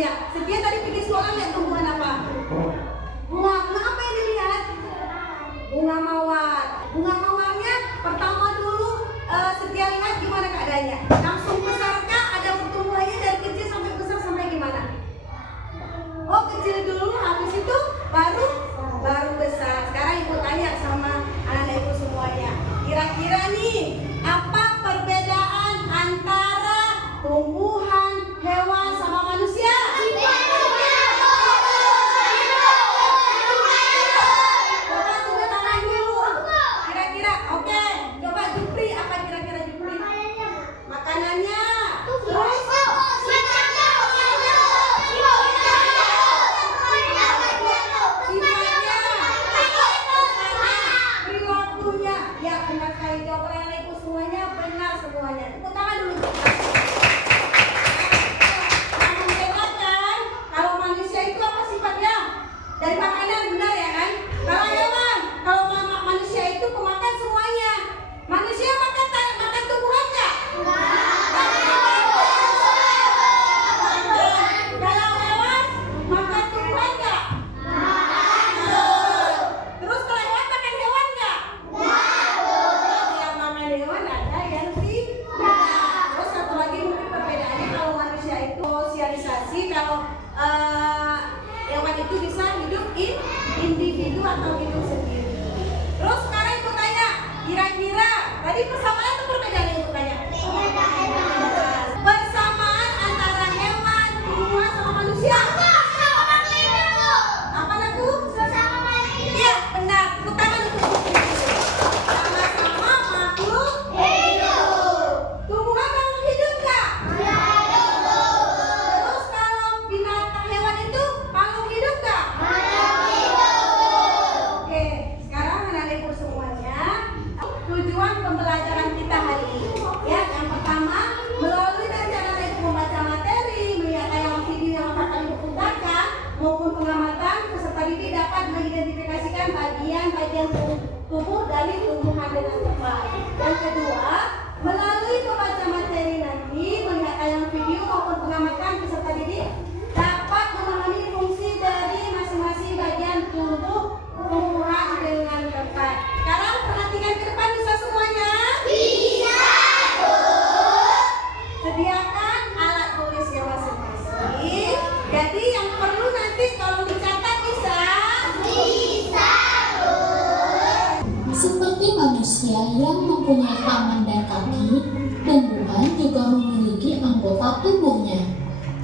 setia. Setia tadi pergi sekolah lihat tumbuhan apa? Bunga. Bunga apa yang dilihat? Bunga mawar. Bunga mawarnya pertama dulu Setia lihat gimana keadaannya. Langsung besar kah? Ada pertumbuhannya dari kecil sampai besar sampai gimana? Oh, kecil dulu, habis itu baru besar. Sekarang ibu tanya sama anak-anak ibu semuanya. Kira-kira nih, apa perbedaan antara tumbuhan, hewan sama manusia? Coba tunggu tangan dulu. Kira-kira, oke. Coba Jupri, apa kira-kira Jupri? Makanannya. Terus? Ya, benar sekali. Jawaban anak ibu semuanya benar semuanya. Tepuk tangan dulu. Kamu hebat kan? Kalau manusia itu apa sifatnya? Dari makanan, benar ya kan? Kalau hewan, kalau manusia itu pemakan semuanya. Manusia makan tumbuhan nggak? Kalau hewan makan tumbuhan nggak? Terus kalau hewan makan hewan nggak? Hewan ada yang tidak. Terus satu lagi mungkin perbedaannya, kalau manusia itu sosialisasi, kalau hewan itu bisa hidup individu atau hidup sendiri. Terus sekarang ibu tanya, kira-kira tadi persamaan atau perbedaan yang ibu tanya? Persamaan antara hewan, tumbuhan sama manusia. Apa lagu? Iya, benar. Tepuk tangan untuk sama-sama makhluk hidup. Tumbuhan makhluk hidup nggak? Terus kalau binatang hewan itu makhluk hidup nggak? Oke, sekarang anak-anak ibu semuanya, tujuan pembelajaran kita hari ini, ya, yang pertama melalui dari anak-anak ibu membaca materi, melihat tayangan video yang akan ibu putarkan maupun pengamatan, peserta didik dapat mengidentifikasikan bagian-bagian tubuh dari tumbuhan dengan tepat. Yang kedua, melalui membaca materi nanti, melihat tayangan video maupun pengamatan, peserta didik dapat memahami fungsi dari masing-masing bagian tumbuhan dengan tepat. Sekarang perhatikan ke depan, bisa semuanya? Bisa. Sediakan alat tulisnya masing-masing. Jadi yang perlu nanti kalau dicatat bisa? Bisa. Seperti manusia yang mempunyai tangan dan kaki, tumbuhan juga memiliki anggota tubuhnya.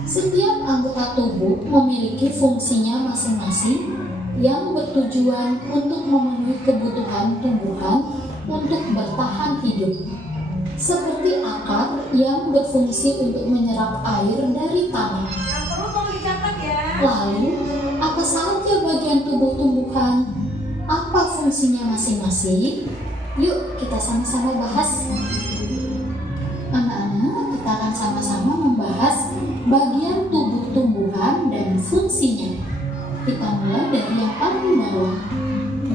Setiap anggota tubuh memiliki fungsinya masing-masing yang bertujuan untuk memenuhi kebutuhan tumbuhan untuk bertahan hidup. Seperti akar yang berfungsi untuk menyerap air dari tanah. Yang perlu tolong dicatat ya. Lalu, apa saja bagian tubuh tumbuhan? Apa fungsinya masing-masing? Yuk kita sama-sama bahas. Anak-anak, kita akan sama-sama membahas bagian tubuh tumbuhan dan fungsinya. Kita mulai dari yang paling bawah,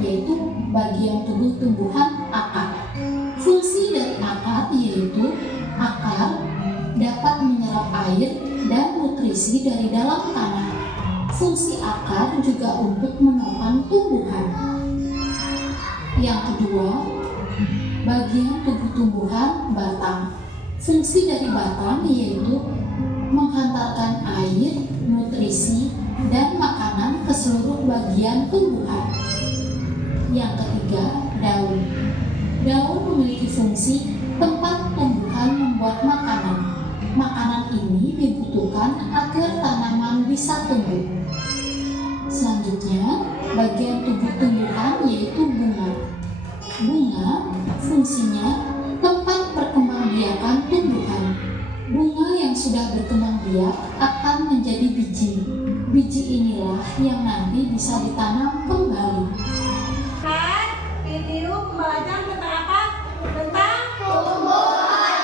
yaitu bagian tubuh tumbuhan akar. Fungsi dari akar yaitu akar dapat menyerap air dan nutrisi dari dalam tanah. Fungsi akar juga untuk menopang tumbuhan. Yang kedua, bagian tubuh tumbuhan batang. Fungsi dari batang yaitu menghantarkan air, nutrisi, dan makanan ke seluruh bagian tumbuhan. Yang ketiga, daun. Daun memiliki fungsi tempat tumbuhan membuat makanan. Makanan ini dibutuhkan agar tanaman bisa tumbuh. Selanjutnya, bagian tubuh tumbuhan yaitu bunga. Bunga fungsinya tempat perkembangbiakan tumbuhan. Bunga yang sudah berkembang biak akan menjadi biji. Biji inilah yang nanti bisa ditanam kembali. Kan video pembelajaran tentang apa? Tentang tumbuhan.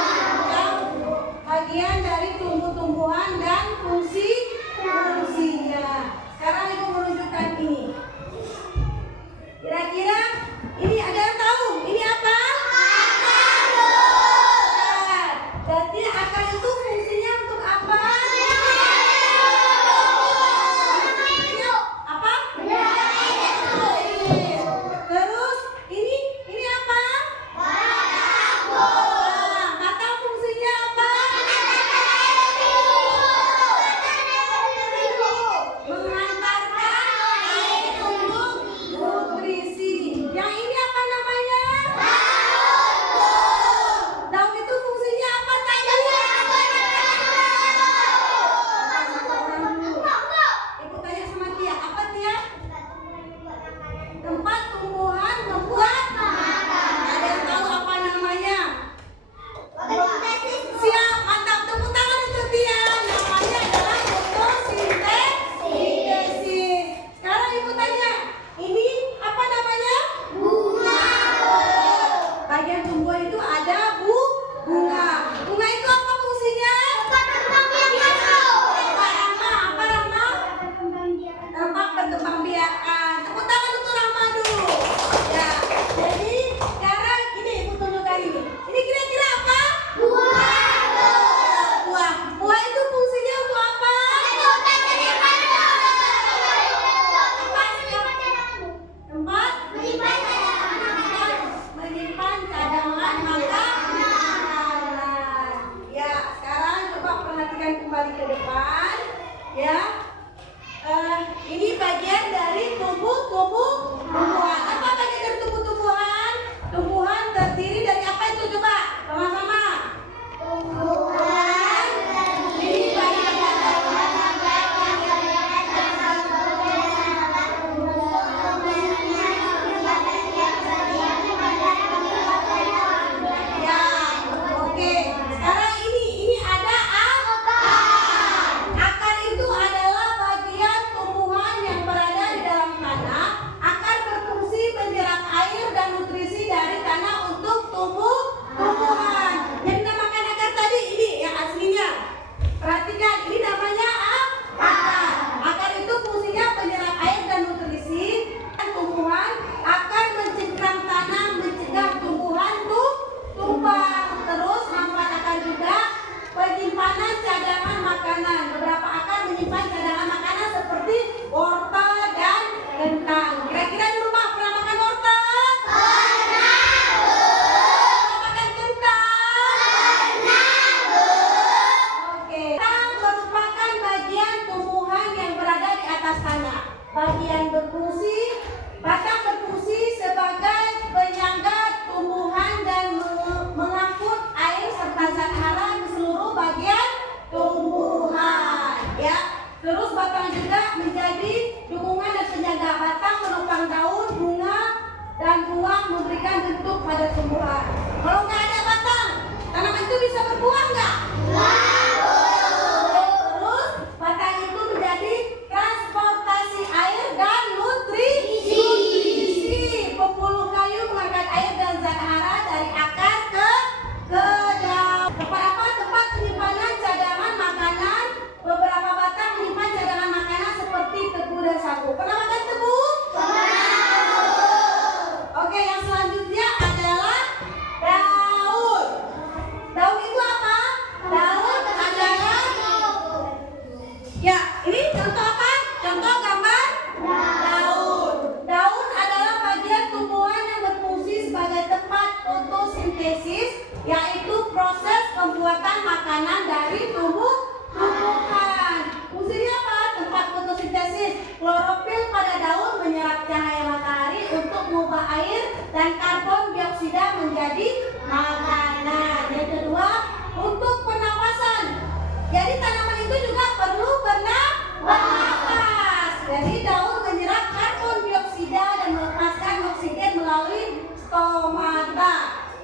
Bagian dari tumbuh-tumbuhan dan fungsinya. Sekarang ibu menunjukkan ini. Kira-kira ini ada yang tahu? Ini apa? Akar. Jadi akar itu fungsinya untuk apa? Terus batang juga menjadi dukungan dan penjaga. Batang menopang daun, bunga, dan buah memberikan bentuk pada tumbuhan. Kalau nggak ada batang, tanaman itu bisa berbuah nggak? Terus batang itu menjadi transportasi air dan nutrisi. Pembuluh kayu mengangkat air dan zat hara dari akar ke daun. Tempat apa? Tempat penyimpanan cadangan makanan. Beberapa batang menyimpan cadangan makanan seperti tebu dan sagu. Pernah makan tebu? Oke, yang selanjutnya adalah daun. Daun itu apa? Daun adalah, ya, ini contoh apa? Contoh gambar daun. Daun adalah bagian tumbuhan yang berfungsi sebagai tempat fotosintesis, yaitu proses pembuatan makanan dari tumbuhan. Fungsinya apa? Tempat fotosintesis. Klorofil pada daun menyerap cahaya matahari untuk mengubah air dan karbon dioksida menjadi makanan. Yang kedua, untuk pernapasan. Jadi tanaman itu juga perlu bernapas. Jadi daun menyerap karbon dioksida dan melepaskan oksigen melalui stomata.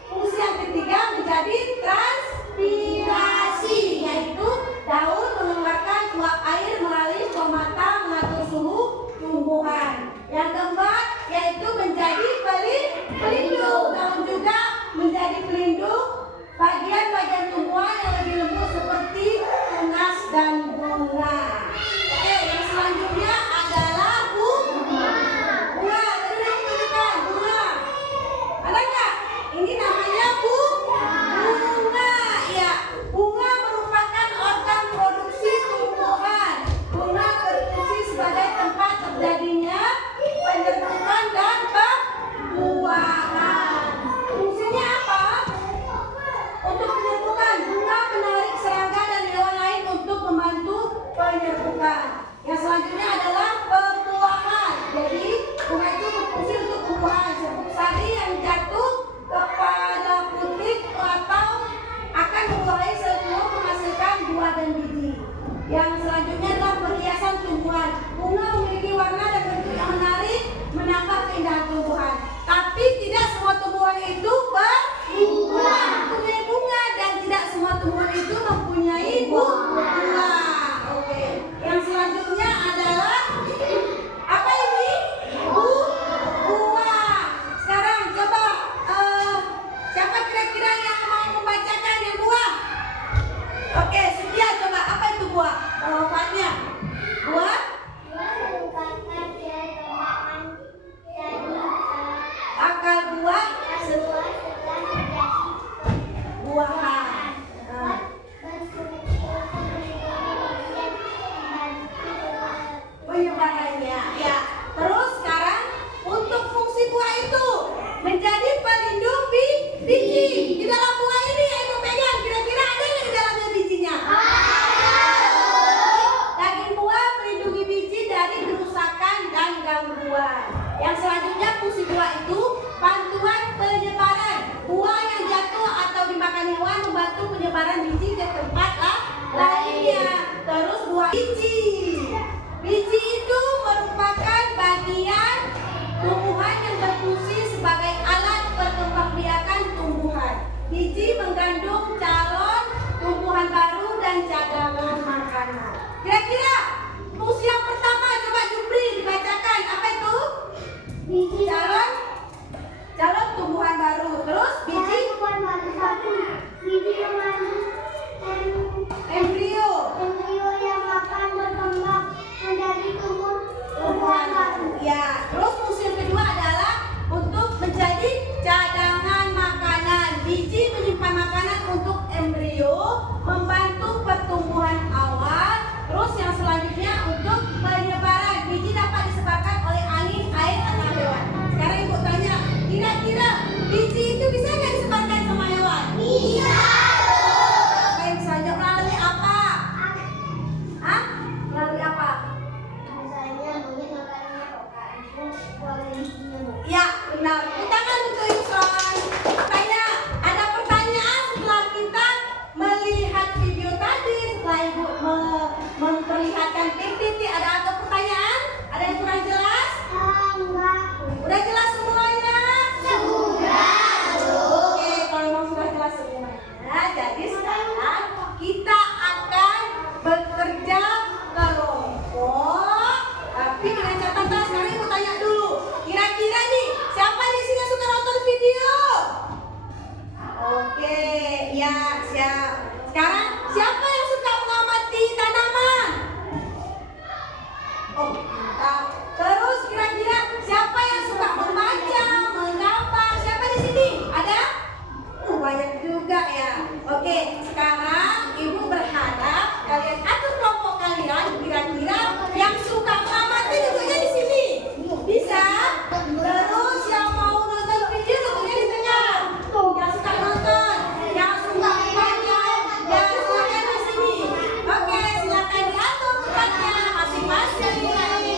Fungsi yang ketiga menjadi transpirasi, yaitu daun mengeluarkan uap air melalui stomata mengatur suhu tumbuhan. Yang keempat yaitu menjadi pelindung. Daun juga menjadi pelindung bagian-bagian tumbuhan yang lebih lembut seperti tunas dan bunga. Oke, yang selanjutnya adalah bunga. Tadi udah tunjukkan bunga. Ada nggak? Ini namanya bunga. Ya, bunga merupakan organ produksi tumbuhan. Bunga berfungsi sebagai tempat terjadinya penyerbukan dan pembuahan. Fungsinya apa? Untuk penyerbukan, bunga menarik serangga dan hewan lain untuk membantu penyerbukan. Yang selanjutnya adalah pembuahan. Jadi bunga itu berfungsi untuk pembuahan. Serbuk sari yang jatuh kepada putik atau akan membuahi sel telur menghasilkan buah dan biji. Yang selanjutnya adalah perhiasan tumbuhan. Bunga memiliki warna dan bentuk yang menarik, menambah keindahan tumbuhan. Tapi tidak semua tumbuhan itu mempunyai bunga dan tidak semua tumbuhan itu mempunyai bunga. Oke. Yang selanjutnya adalah apa ini? Buah. Sekarang coba siapa kira-kira yang mau membacakan yang buah? Oke, Setia coba, apa itu buah? Manfaatnya. Buah? Akar buah buahan. Penyebarannya, ya. Terus sekarang untuk fungsi buah itu menjadi pelindung biji. Di dalam buah ini yang ibu pegang, kira-kira ada nggak di dalamnya bijinya? Daging buah melindungi biji dari kerusakan dan gangguan. Yang selanjutnya fungsi buah itu bantuan penyebaran. Buah yang jatuh atau dimakan hewan membantu penyebaran biji ke tempat lainnya. Terus buah biji. Biji itu merupakan bagian tumbuhan yang berfungsi sebagai alat perkembangbiakan tumbuhan. Biji mengandung calon tumbuhan baru dan cadangan makanan. Kira-kira fungsi yang pertama coba Jupri dibacakan, apa itu? Calon tumbuhan baru. Terus biji embrio yang akan berkembang menjadi tumbuhan baru. Ya, terus fungsi yang kedua adalah untuk menjadi cadangan makanan. Biji menyimpan makanan untuk embrio, membantu pertumbuhan awal, silakan PPT. Ada pertanyaan? Ada yang kurang jelas? Enggak. Udah jelas semuanya? Oke, kalau memang sudah jelas semuanya, jadi sekarang kita akan bekerja kelompok. Tapi dengan catatan sekarang ibu tanya dulu. Kira-kira nih, siapa di sini yang suka nonton video? Oke, ya siap. Sekarang siapa yang suka mengamati tanaman? Oh, mantap. Terus kira-kira siapa yang suka membaca, menggambar? Siapa di sini? Ada? Banyak juga ya. Oke, sekarang ibu berharap kalian atur kelompok kalian. Kira-kira yang suka mengamati duduknya di sini. Bisa? Terus yang mau nonton video duduknya di tengah. Yang suka nonton, yang suka membaca, ya silakan di sini. Oke, silakan diatur tempatnya masing-masing.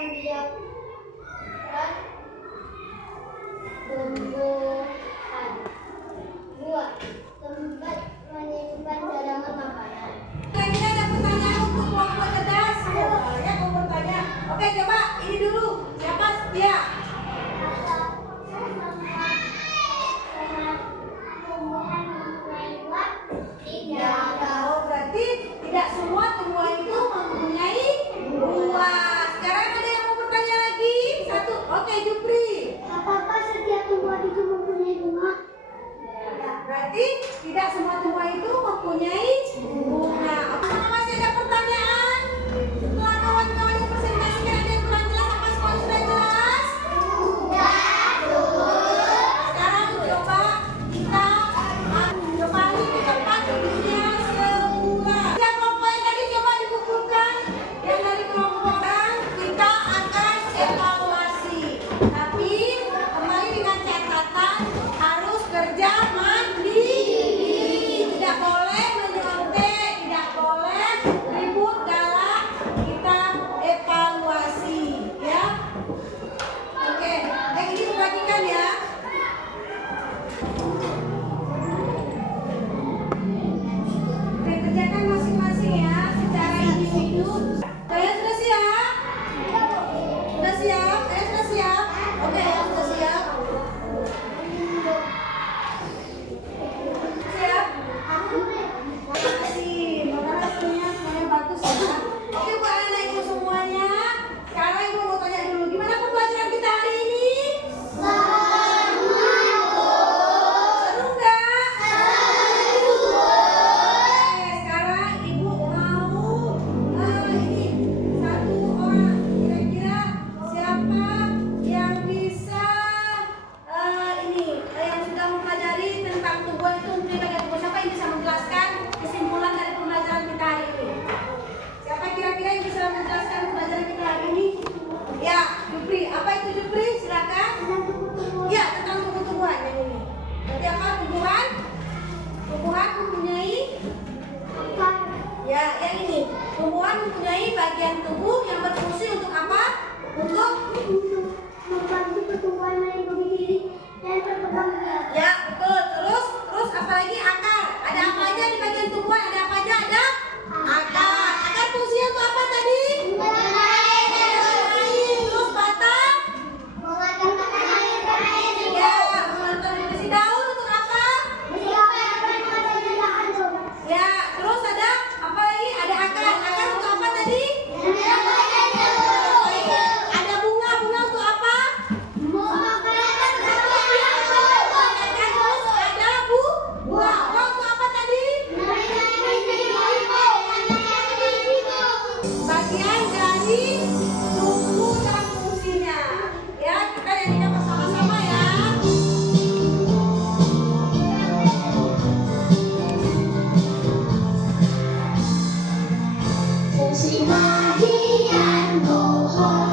membiarkan tumbuhan. 2. Tempat menyimpan cadangan makanan. Kira-kira ada pertanyaan untuk kelompok cerdas? Ya, mau bertanya. Oke, coba ini dulu. Siapa? Dia. Tidak. Oh, berarti tidak semua tumbuhan itu mempunyai buah. Sekarang ada yang mau bertanya lagi? Satu. Oke, Jupri. Apakah setiap tumbuhan itu mempunyai bunga? Berarti tidak semua tumbuhan itu mempunyai bunga. Apakah masih ada pertanyaan? Setelah kawan-kawan yang presentasikan ada yang kurang jelas apa semua sudah jelas? Sekarang coba kita kembali ke tempat duduknya semula. Yang kelompok yang tadi coba dikumpulkan. Yang dari kelompok orang kita akan evaluasi. Tapi kembali dengan catatan harus kerja mandiri. Tidak boleh menyontek, tidak boleh ribut galak. Kita evaluasi, ya. Oke, yang ini dibagikan ya. Oke, kerjakan masing-masing ya secara individu. Kalian sudah siap? Sudah siap? Kalian sudah siap? Oke, ya sudah siap. Siap? Terima kasih. Makasih semuanya bagus ya. Oke, Bu anak ibu semuanya. Sekarang ibu mau tanya dulu, gimana pembelajaran kita hari ini? Seru nggak? Oke, sekarang ibu mau ini satu orang. Kira-kira siapa yang bisa yang sudah mempelajari tentang tumbuhan itu mempunyai bagian tubuh? Siapa yang bisa menjelaskan kesimpulan dari pembelajaran kita hari ini? Siapa kira-kira yang bisa menjelaskan pembelajaran kita hari ini? Ya, Jupri. Apa itu Jupri? Silakan. Ya, tentang tumbuh-tumbuhan yang ini. Berarti apa tumbuhan? Tumbuhan mempunyai ya, yang ini. Tumbuhan mempunyai bagian tubuh yang berfungsi untuk apa? Untuk Membantu pertumbuhan melindungi diri dan berkembang biak. ya, betul. Terus apa lagi? Akar. Ada apa aja di bagian tumbuhan? Ada apa aja? Ada akar. Akar fungsinya untuk apa tadi? Terus batang? Mengantarkan air dan air Ya, mengantar nutrisi. Daun untuk apa? Ya, terus ada apa lagi? Ada akar. Akar untuk apa tadi? Ada bunga. Bunga untuk apa? Terus ada buah. Buah untuk apa tadi? Bagian dari tumbuh dan fungsinya. Ya, kita nyanyikan bersama-sama ya. Fungsi bagian pohon